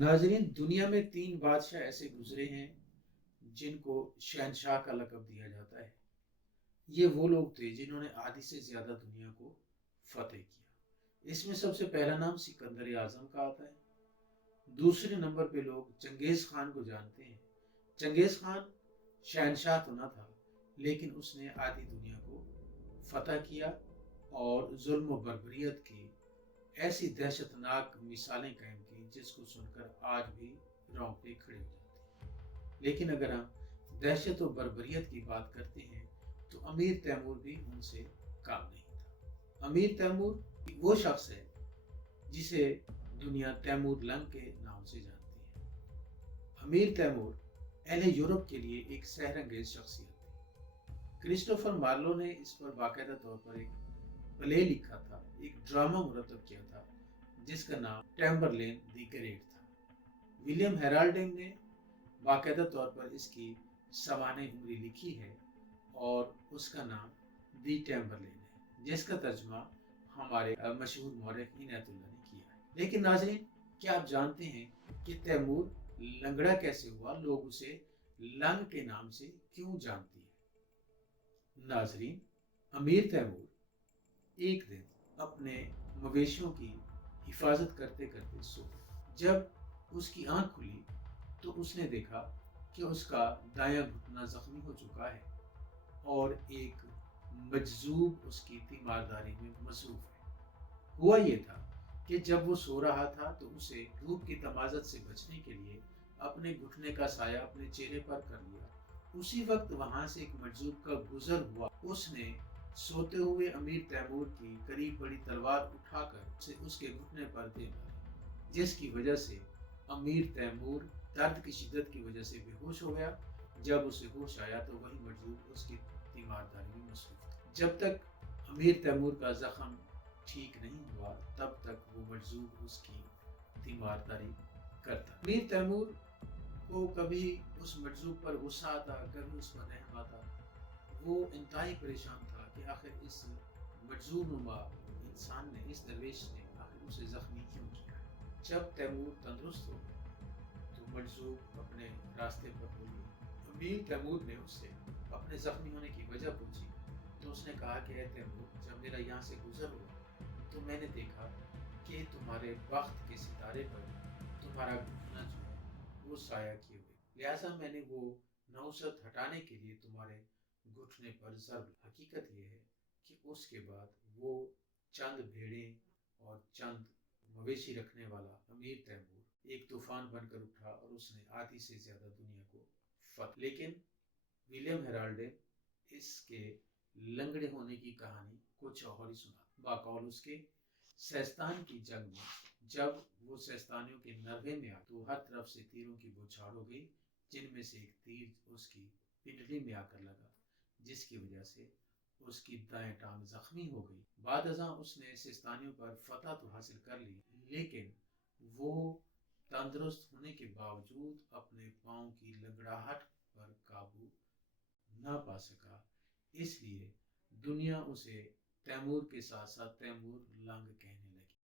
नाजरीन, दुनिया में 3 बादशाह ऐसे गुजरे हैं जिनको शहनशाह का लक़ब दिया जाता है। ये वो लोग थे जिन्होंने आधी से ज्यादा दुनिया को फतेह किया। इसमें सबसे पहला नाम सिकंदर आजम का आता है। दूसरे नंबर पे लोग चंगेज खान को जानते हैं। चंगेज खान शहनशाह तो ना था, लेकिन उसने आधी दुनिया को फतह किया और जुल्म व बर्बरियत की ऐसी दहशतनाक मिसालें कायम की जिसको सुनकर आज भी रोंगटे खड़े हो जाते हैं। लेकिन अगर हम दहशत और बर्बरियत की बात करते हैं तो अमीर तैमूर भी उनसे कम नहीं था। अमीर तैमूर वो शख्स है जिसे दुनिया तैमूर लंग के नाम से जानती है। अमीर तैमूर अहले यूरोप के लिए एक सहरंगेज शख्सियत थी। क्रिस्टोफर मार्लो ने इस पर बाकायदा तौर पर एक प्ले लिखा था, एक ड्रामा मुरतब किया था जिसका नाम टैम्बरलेन द ग्रेट था। विलियम हेराल्डिंग ने बाकायदा तौर पर इसकी सवाने उम्री लिखी है और उसका नाम दी टैम्बरलेन है, जिसका तर्जमा हमारे मशहूर मौरख इनायतुल्लाह ने किया है। लेकिन नाज़रीन, क्या आप जानते हैं कि तैमूर लंगड़ा कैसे हुआ? लोग उसे लंग के नाम से क्यों जानती है? नाज़रीन, अमीर तैमूर एक दिन अपने मवेशियों की हिफाजत करते करते सो गया। जब उसकी आंख खुली तो उसने देखा कि उसका दायां घुटना जख्मी हो चुका है और एक मजजूब उसकी तीमारदारी में मसरूफ है। हुआ ये था कि जब वो सो रहा था तो उसे धूप की तमाजत से बचने के लिए अपने घुटने का साया अपने चेहरे पर कर लिया। उसी वक्त वहां से एक मजजूब का गुजर हुआ। उसने सोते हुए अमीर तैमूर की करीब बड़ी तलवार उठाकर उसे उसके घुटने पर दे मारी, जिसकी वजह से अमीर तैमूर दर्द की शिद्दत की वजह से बेहोश हो गया। जब उसे होश आया तो वही मजदूर उसकी तीमारदारी में मसरूफ था। जब तक अमीर तैमूर का जख्म ठीक नहीं हुआ तब तक वो मजदूर उसकी तीमारदारी करता। अमीर तैमूर को कभी उस मजदूर पर गुस्सा आता, कभी उस पर रहम आता। वो इंतहाई परेशान था कि आखिर इस मजजूर नुमा इंसान ने, इस दरवेश ने आखिर उसे जख्मी क्यों किया। जब तैमूर तंदुरुस्त हो गया तो मजजूर अपने रास्ते पर बोली। अमीर तैमूर ने उससे अपने जख्मी होने की वजह पूछी तो उसने कहा कि ऐ तैमूर, जब मेरा यहाँ से गुजर हुआ तो मैंने देखा कि तुम्हारे बख्त के सितारे पर तुम्हारा घुटना जो है वो साया किए हुए, लिहाजा मैंने वो नौसत हटाने के लिए तुम्हारे घुटने पर ज़र्ब। हकीकत ये है कि उसके बाद वो चंद भेड़ें और चंद मवेशी रखने वाला अमीर तैमूर एक तूफान बनकर उठा और उसने आधी से ज्यादा दुनिया को फतह। लेकिन विलियम हेराल्ड इसके लंगड़े होने की कहानी कुछ और ही सुना। बाकौल उसके सेस्तान की जंग में जब वो सेस्तानियों के नरवे में आ तो हर तरफ से तीरों की बौछार हो गई, जिनमें से एक तीर उसकी पिंडली में आकर लगा, जिसकी वजह से उसकी दाएं टांग जख्मी हो गई। बाद अज़ां उसने सिस्तानियों पर फतह तो हासिल कर ली, लेकिन वो तंदुरुस्त होने के बावजूद अपने पाँव की लंगड़ाहट पर काबू ना पा सका। इसलिए दुनिया उसे तैमूर के साथ साथ तैमूर लंग कहने